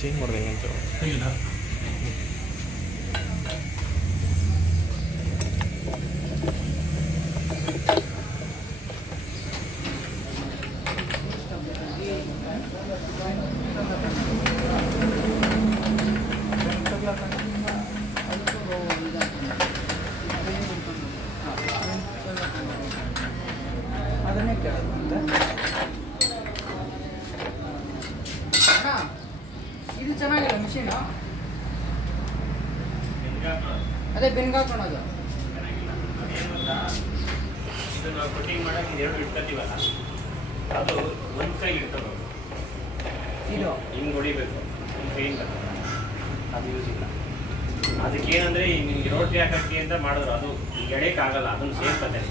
change ಮಾಡಿದೆ ಅಂತ ಇಲ್ಲ ಅದನ್ನೇ ಕೇಳೋದು ಇದು ಚೆನ್ನಾಗಿಲ್ಲ ಮಿಷಿನು ಅದೇ ಬೆನ್ಗೆ ಹಾಕೊಳೋದು ಇದನ್ನು ಕಟಿಂಗ್ ಮಾಡೋಕೆ ಎರಡು ಇಟ್ಕೊತೀವಲ್ಲ ಅದು ಒಂದು ಕೈ ಇಟ್ಕೋಬೇಕು ಇದು ಹಿಂಗೆ ಹೊಡಿಬೇಕು ಒಂದು ಕೈಯಿಂದ ಅದು ಯೂಸ್ ಇಲ್ಲ ಅದಕ್ಕೇನಂದರೆ ನಿಮಗೆ ರೋಟಿ ಹಾಕಕ್ಕೆ ಅಂತ ಮಾಡಿದ್ರು ಅದು ಎಳೆಯೋಕ್ಕಾಗಲ್ಲ ಅದನ್ನು ಸೇರ್ಕತ್ತೆ